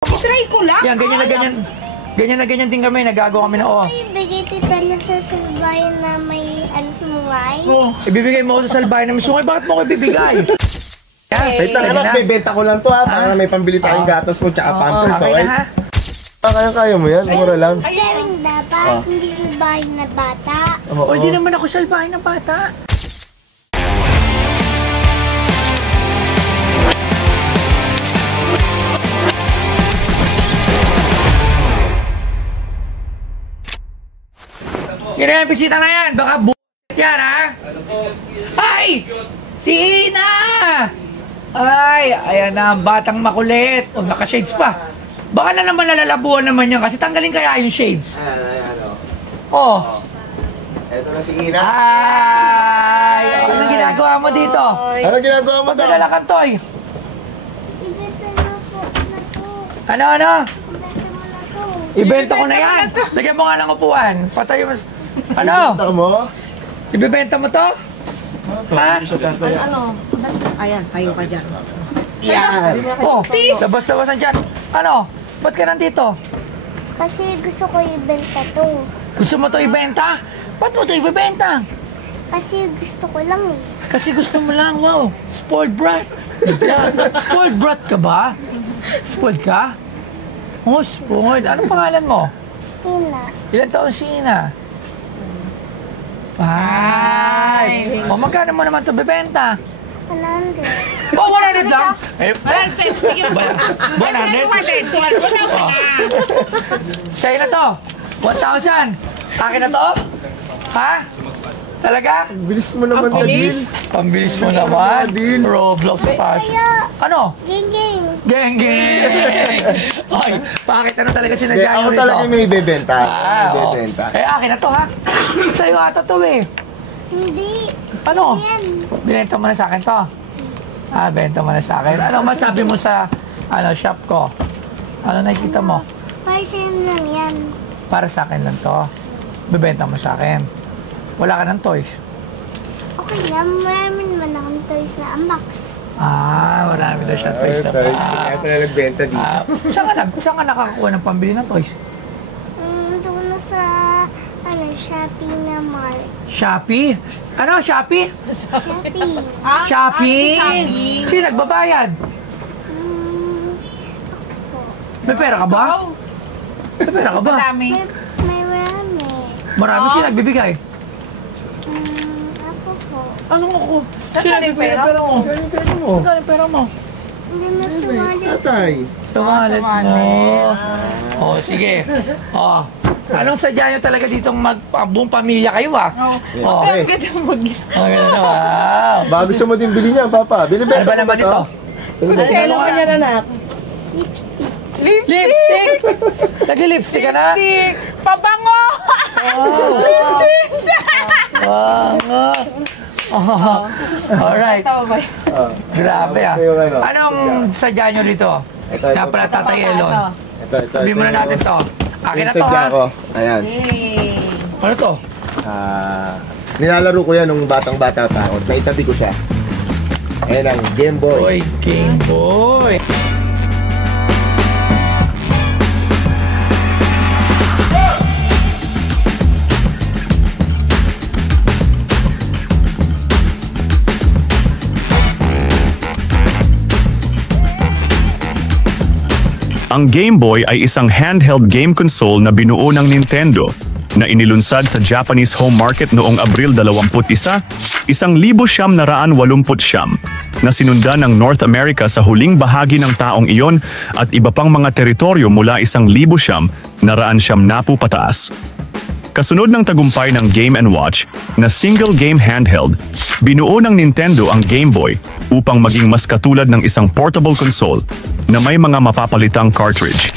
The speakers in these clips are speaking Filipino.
Try ko lang. Yan, ganyan na ganyan. Ganyan na ganyan din kami. Nagago kami na Ibigay kita na sa salbayan na may sumungay. Ibibigay mo ako sa salbayan na may sungay. Bakit mo ko ibibigay? Wait lang, anak, bibenta ko lang to ha. Para may pambili tayong gatas mo tsaka pampers, Okay okay? na ha? Kaya mo yan, mura lang. Pero dapat hindi salbayan na bata. O, hindi naman ako salbayan ng bata. Sino yan? Bisita na yan! Baka b***t yan, ha? Ay! Si Ina! Ay! Ayan na, ang batang makulit. O, naka-shades pa. Baka na naman nalalabuan naman yan kasi tanggalin kaya yung shades. Oh. Eto na si Ina. Ay! Ano ginagawa mo dito? Ano ginagawa mo daw? Magdadala kang toy. Ibenta na po na to. Ano? Ibenta mo na to. Ibenta ko na yan. Lagyan mo nga ng upuan. Patay mo. Ano? Benta mo? Ibibenta mo to? Ha? Ano? Ayan, tayo ka dyan. Yan. Oh, labas-labasan dyan. Ano? Ba't ka nandito? Kasi gusto ko ibenta to. Gusto mo to ibenta? Ba't mo to ibibenta? Kasi gusto ko lang eh. Kasi gusto mo lang, wow. Spoiled brat. Yeah. Spoiled brat ka ba? Spoiled ka? Oh, spoiled. Anong pangalan mo? Ina. Ilan taon si Ina? 5. O, magkano mo naman to bibenta? 100. Oh, 100 lang? Eh, 100? 100? Sa'yo na to. 1,000. Akin na to? Ha? Talaga? Bilis mo naman ka, Dil. Ang bilis mo naman. Din. Roblox Fashion. Ano? Geng-geng. Geng-geng! Ay, bakit ano talaga sinadya nyo Ako rito? talaga yung may bibenta. Oo. Bibenta. Eh, akin na to, ha? Sa'yo ata to, eh. Hindi. Ano? Yan. Binenta mo na sa akin to? Ah, benta mo na sa akin. Ano masabi mo sa shop ko? Ano nakikita mo? Para sa'yo lang yan. Para sa akin lang to. Bibenta mo sa akin. Wala ka ng toys. Okay na, marami naman akong toys na unbox. Ah, marami daw siya toys na Kaya pala nagbenta dito. Saan ka nakakakuha ng pambili ng toys? Doon na sa, Shopee na Mart. Shopee? Ano, Shopee? Shopee. Shopee? Sino nagbabayad? May pera ka ba? May pera ka ba? Madami. May marami. Marami sino nagbibigay. Ako po. Anong ako? Saan Sino galing nagbibigay ng pera mo? Kaya yung pera mo. Saan galing pera mo? Hindi masumali. Tatay. Sa wallet mo. Oh, sige. Oh. Anong sadya nyo talaga ditong buong pamilya kayo, ah? Oh. Okay. Ang ganda na, wow. Baka gusto mo din bilhin niya, Papa. Binibenta Ano ba naman to? ito? Kailan ka niya anak? Lipstick! Nagli-lipstick ka na? Lipstick! Pabango! Wow. Oh. Alright. Tama ba? Grabe, ah. Yung ano, Anong sadya nyo dito? Ito. Kaya pala Tatay Elon. Ito. Sabihin muna natin to. Akin na to, Sadya ha? ko. Ayan. Ano to? Nilalaro ko yan nung batang-bata pa ako. Naitabi ko siya. Ayan ang Game Boy. Boy, Game Boy. Ang Game Boy ay isang handheld game console na binuo ng Nintendo na inilunsad sa Japanese home market noong Abril 21, 1989 na sinundan ng North America sa huling bahagi ng taong iyon at iba pang mga teritoryo mula 1990 pataas. Kasunod ng tagumpay ng Game & Watch na single-game handheld, binuo ng Nintendo ang Game Boy upang maging mas katulad ng isang portable console na may mga mapapalitang cartridge.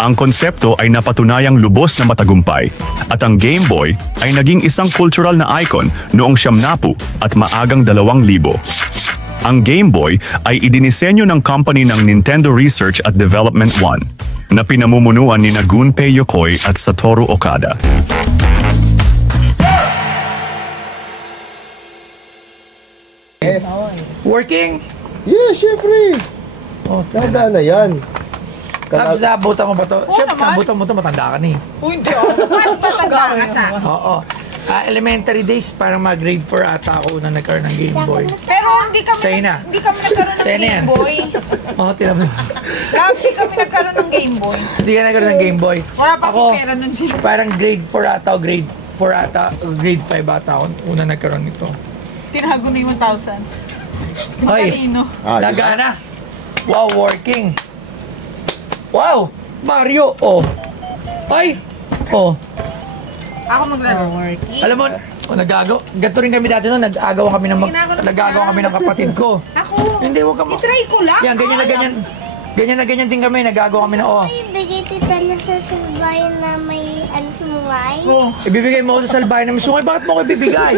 Ang konsepto ay napatunayang lubos na matagumpay at ang Game Boy ay naging isang cultural na icon noong 1990 at maagang 2000. Ang Game Boy ay idinisenyo ng company ng Nintendo Research at Development 1 na pinamumunuan ni Gunpei Yokoi at Satoru Okada. Yes. Working? Yes, syempre. Oh, Tanda na yan. Kabs, naabutan mo ba to? Oo Siyempre, naman. naabutan mo to, matanda ka ni. Uy, hindi ako. Mas matanda ka sa. Oo. Elementary days, parang mga grade 4 ata ako na nagkaroon ng Game Boy. Pero hindi kami, Sa'yo na. hindi kami nagkaroon ng Sa'yo na yan. Game Boy. Oo, tinapos. Hindi kami nagkaroon ng Game Boy. Hindi ka nagkaroon ng Game Boy. Wala pa Ako, si pera nun sila. parang grade 4 ata o grade 4 ata, o grade 5 ata ako. Una nagkaroon nito. Tinago na yung 1,000. Ay, Matalino. Lagana. Wow, working. Wow, Mario. Oh. Ay. Oh. Ako maglaro. Alam mo, nag-agaw. Ganito rin kami dati noon, nag-agaw kami ng kapatid ko. Ako. Hindi, huwag ka mo. I-try ko lang. Yan, ganyan na ganyan. Ganyan na ganyan din kami, nag-agaw kami na, oh. Ibigay tita na sa salbayan na may sumungay. Oh. Ibibigay mo ako sa salbahay na misungay. Bakit mo ako ibibigay?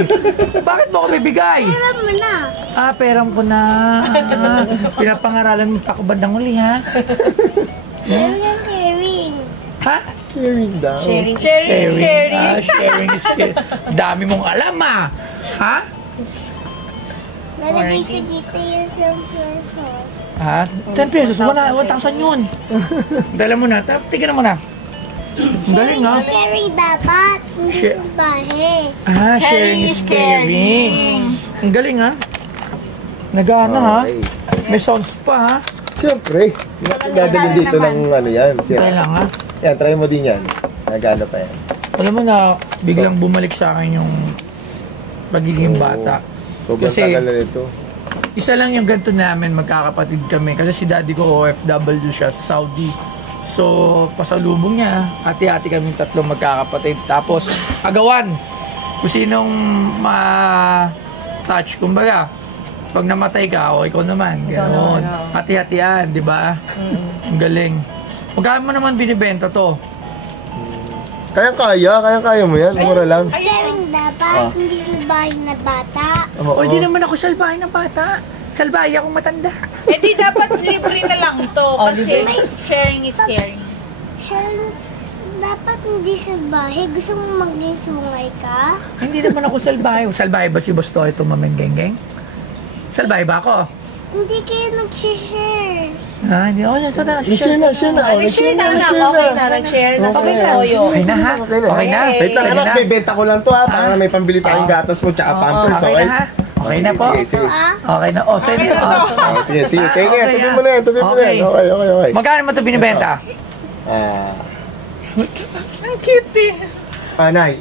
Bakit mo ako ibibigay? Alam mo na. Ah, peram ko na. Pinapangaralan mo pa ako bandang uli, ha? Meron yung caring. Ha? Caring daw. Sharing is scary. Sharing is scary. Dami mong alam, ah. Ha? Nalagay ko dito yung peso. Ha? 10 pesos. Wala, 1,000 yun. Dala mo na. Tignan mo na. Ang galing, ha? Caring dapat. Hindi Share- salbahe. Ah, sharing is caring. Ang galing, ha? Nagana, ha? Okay. May sounds pa, ha? Siyempre. Dadalhin dito ng ano yan. Kaya lang, ha? Yan, try mo din yan. Nagano pa yan. Alam mo na, biglang bumalik sa akin yung pagiging bata. Sobrang Kasi- tagal na nito. Isa lang yung ganito namin, magkakapatid kami. Kasi si daddy ko OFW siya sa Saudi. So, pasalubong niya, hati-hati kami tatlong magkakapatid. Tapos, agawan. Kung sinong ma-touch, kumbaga, pag namatay ka, o ikaw naman. Ganoon. Hati-hatian, di ba? Ang galing. Magkano mo naman binibenta to? Kaya mo yan. Mura lang. Caring dapat. Hindi salbahe na bata. O, di naman ako salbahay ng bata. Salbahay akong matanda. Eh di dapat libre na lang to. Kasi sharing is caring. Sharing dapat hindi salbahe. Gusto mo maging sumungay ka? Hindi naman ako salbahay. Salbahay ba si Boss Toy ito, Mamen Geng-Geng? Salbahay ba ako? Hindi kayo nag-share. Ah, hindi ako na. Share na. Nag-share na anak. Okay na. Nag-share na sa Toyo. Okay na, ha? Okay na? Wait lang, Okay anak. na? Bebenta ko lang to ha. Para may pambili tayong gatas mo tsaka pampers. Okay na, ha? Okay na po? Sige. Okay na. Oh, sige. Ah, sige. Sige, Okay, tuloy ah. mo na yan. Tuloy mo na yan. Okay. Okay. Magkano mo ito binibenta? Ah, Ang cute eh. Nay.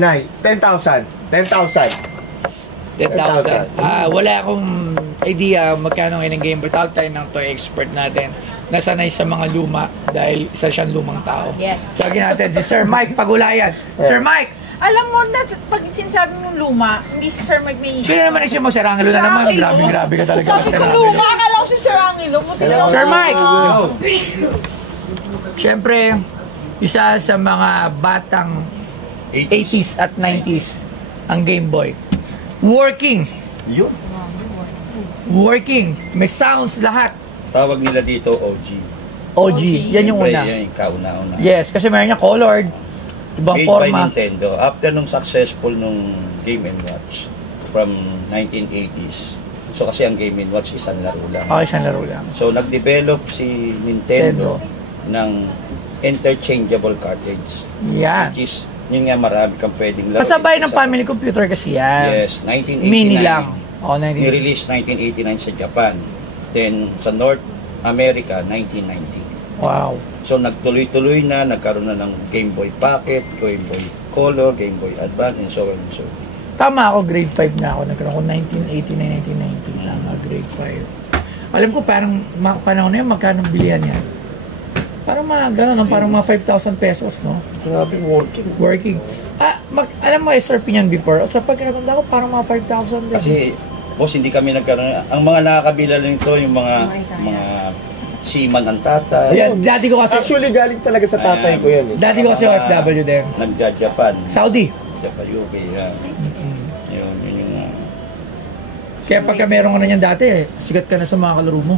Nay, 10,000. 10,000. 10,000. Wala akong idea magkano ngayon ng Game Boy. Tawag tayo ng toy expert natin. Nasanay sa mga luma dahil isa siyang lumang tao. Yes. Tawagin natin si Sir Mike Pagulayan. Sir Mike! Alam mo na, pag sinasabi mong luma, hindi si Sir Mike may Sino naman ang mo? Sir Angelo na naman. Grabe ka talaga. Sabi Sir ko Angelo. luma, akala ko si Sir Angelo. Buti na Sir lang. Mike! Siyempre, isa sa mga batang 80s at 90s ang Game Boy. Working. Yun. Working. May sounds lahat. Tawag nila dito OG. OG. Yan yung Siyempre, una. Yan yung kauna-una. Yes, kasi meron niya colored. Ibang Made by forma. Nintendo. After nung successful nung Game & Watch from 1980s. So kasi ang Game & Watch isang laro lang. Okay, isang laro lang. So nag-develop si Nintendo ng interchangeable cartridge. Yan. Which is, yun nga marami kang pwedeng laro. Kasabay ng family computer kasi yan. Yes, 1989. Mini lang. O, 1989. Ni-release 1989 sa Japan. Then sa North America, 1990. Wow. So nagtuloy-tuloy na, nagkaroon na ng Game Boy Pocket, Game Boy Color, Game Boy Advance, and so on and so on. Tama ako, grade 5 na ako. Nagkaroon ko 1989, 1990 lang, grade 5. Alam ko parang panahon na yun, magkano bilihan yan? Parang mga gano'n, parang mga 5,000 pesos, no? Grabe, working. Working. Alam mo, SRP niyan before. Sa pagkiramdam ko, parang mga 5,000 din. Kasi, boss, hindi kami nagkaroon. Ang mga nakakabila lang ito, yung mga seaman ang tatay. Yeah, dati ko kasi, Actually, galing talaga sa tatay ko yun. dati ko kasi OFW din. Nagja-Japan. Saudi. Japan, UK, yan. Yun yung... Kaya pagka meron ka na niyan dati, sigat ka na sa mga kalaro mo.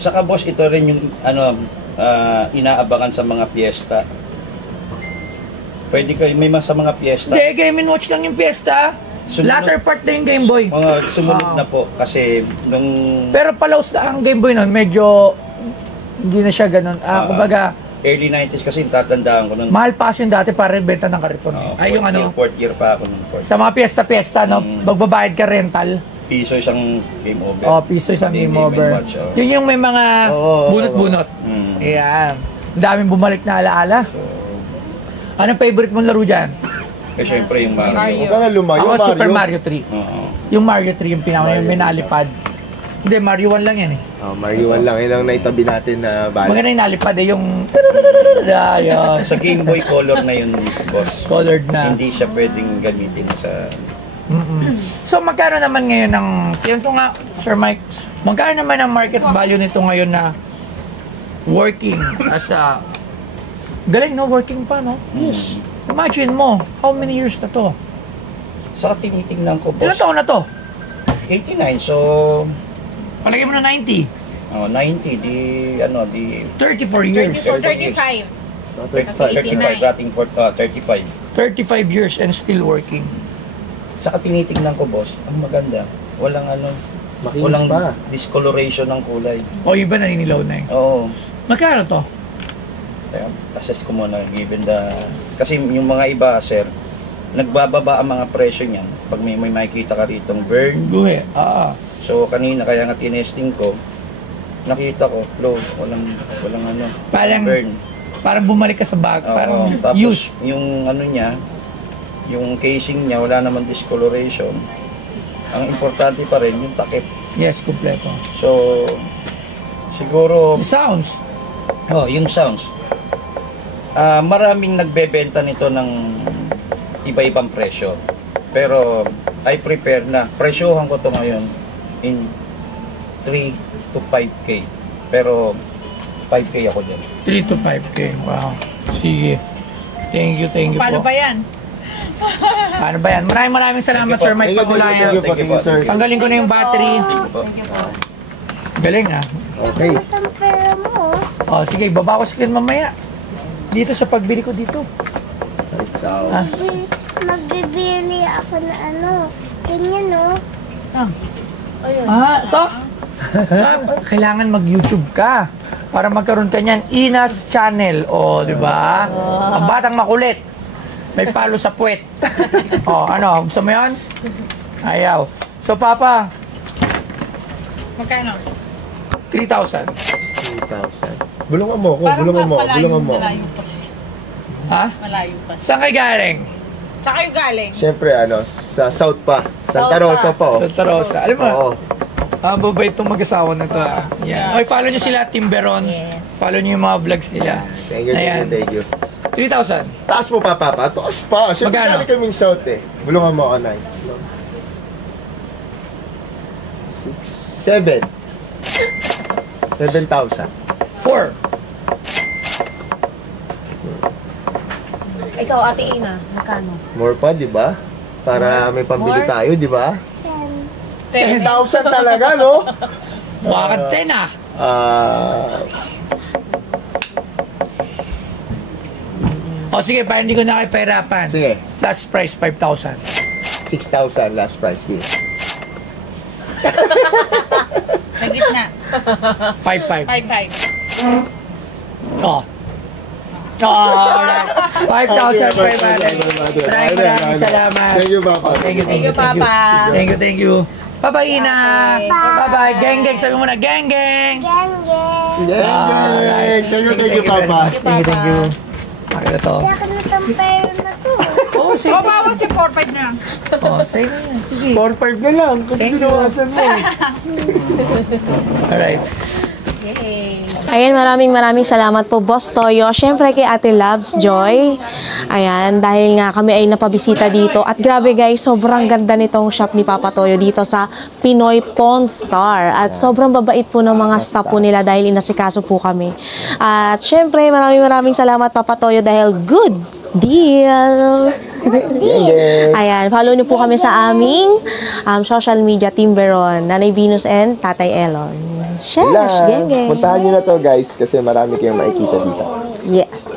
Saka boss, ito rin yung inaabangan sa mga piyesta. Pwede kayo, may sa mga piyesta. Hindi, Game & Watch lang yung piyesta. Latter part na yung Game Boy. Mga sumunod na po, kasi nung... Pero palaos na ang Game Boy nun, medyo hindi na siya ganun. Kumbaga, early 90s kasi tatandaan ko nun. mahal pa kasi yung dati para benta ng kariton. Ay, yung ano, fourth year pa ako nung fourth. sa mga piyesta-piyesta, no, magbabayad ka rental. Piso isang game over. Piso isang game over. Watch, oh. Yun yung may mga bunot-bunot. Ayan. Ang daming bumalik na alaala. Anong favorite mong laro dyan? Eh, syempre yung Mario. Huwag ka na lumayo, Ako, Mario. Super Mario 3. Oo. Yung Mario 3, yung pinaka yung minalipad. Hindi, Mario 1 lang yan eh. Mario 1 lang. Yun ang naitabi natin na bala. Maganda yung nalipad eh, yung... Ayun. Sa Game Boy Color na yun, boss. Colored na. Hindi siya pwedeng gamitin sa... So, magkano naman ngayon ng... Yan to nga, Sir Mike. Magkano naman ang market value nito ngayon na working as a... Galing, no? Working pa, no? Yes. Imagine mo, how many years na to? Saka tinitingnan ko, Ilan boss. taon na to? 89, so... Palagay mo na 90. 90, di 34 years. 34, 35. 35, dating 35. 35 years and still working. Saka tinitingnan ko, boss, ang maganda. Walang Makinis walang pa. discoloration ng kulay. O, iba naninilaw na eh. Oo. Magkano to? Kaya assess ko muna given the... Kasi yung mga iba, sir, nagbababa ang mga presyo niyan pag may makikita ka ritong burn. Guhe. So kanina kaya nga tinesting ko, nakita ko, low, walang Parang, burn. parang bumalik ka sa bag. Oo, Parang tapos use. yung niya, yung casing niya, wala naman discoloration. Ang importante pa rin, yung takip. Yes, kumpleto. So, siguro... The sounds. Yung sounds. Maraming nagbebenta nito ng iba-ibang presyo. Pero, I prepare na. Presyohan ko to ngayon in 3 to 5K. Pero, 5K ako din. 3 to 5K. Wow. Sige. Thank you Paano po. ba yan? Paano ba yan? Maraming salamat, Sir Mike Pagulayan. Thank you, sir. Tanggalin ko na yung battery. Galing ah. Okay. Ang pera mo. Sige, baba ko skin mamaya. Dito sa pagbili ko dito. Ah. Magbibili ako na ganyan, no? Ito? Kailangan mag-YouTube ka para magkaroon ka niyan. Ina's Channel. Di ba? Ang batang makulit. May palo sa puwet. Gusto mo yun? Ayaw. So, Papa, Magkano? 3,000. 3,000. Bulungan mo ako, Parang bulungan mo, malayo, bulungan mo. malayo pa siya. Ha? Malayo pa siya. Saan kayo galing? Saan kayo galing? Siyempre, sa South pa. Santa South Rosa pa. pa. Santa Rosa. Alam mo, Oo. mababait itong mag-asawa na ito. Yan. Oy, follow nyo sila, Timberon. Yes. Follow nyo yung mga vlogs nila. Thank you, Ayan. thank you. 3,000. Taas mo pa, Papa. Taas pa. Siyempre, Magkano? galing kaming South eh. Bulungan mo ako, 9. 6, 7. 7,000. 4. Ikaw, Ate Ina, magkano? More pa, di ba? Para may pambili More? tayo, di ba? 10. 10,000 talaga, no? Bakit 10 ah? Sige, para hindi ko na kayo pahirapan. Sige. Last price, 5,000. 6,000 last price. Sige. Sa gitna. 5,500. 5-5. Alright. 5,500. Maraming salamat. Thank you, Papa. Thank you, Thank you, Papa. Thank you. Bye-bye, Ina. Bye-bye. Geng-geng. Sabi mo na, geng-geng. Gang. Yay! Thank you, Papa. Thank you. Pakita to. Kaya na itong pera na to. Sige. Bawas si 4-5 na lang. Sige na yan. Sige. 4-5 na lang kasi Thank you. binawasan mo. Alright. Yay. Ayan, maraming salamat po, Boss Toyo. Siyempre kay Ate Loves Joy. Ayan, dahil nga kami ay napabisita dito. At grabe guys, sobrang ganda nitong shop ni Papa Toyo dito sa Pinoy Pawn Star. At sobrang babait po ng mga staff po nila dahil inasikaso po kami. At siyempre, maraming salamat Papa Toyo dahil good deal! Ayan, follow niyo po kami sa aming social media, Team Veron, Nanay Venus and Tatay Elon. Shesh, geng. Puntahan nyo na to guys kasi marami kayong makikita dito. Yes.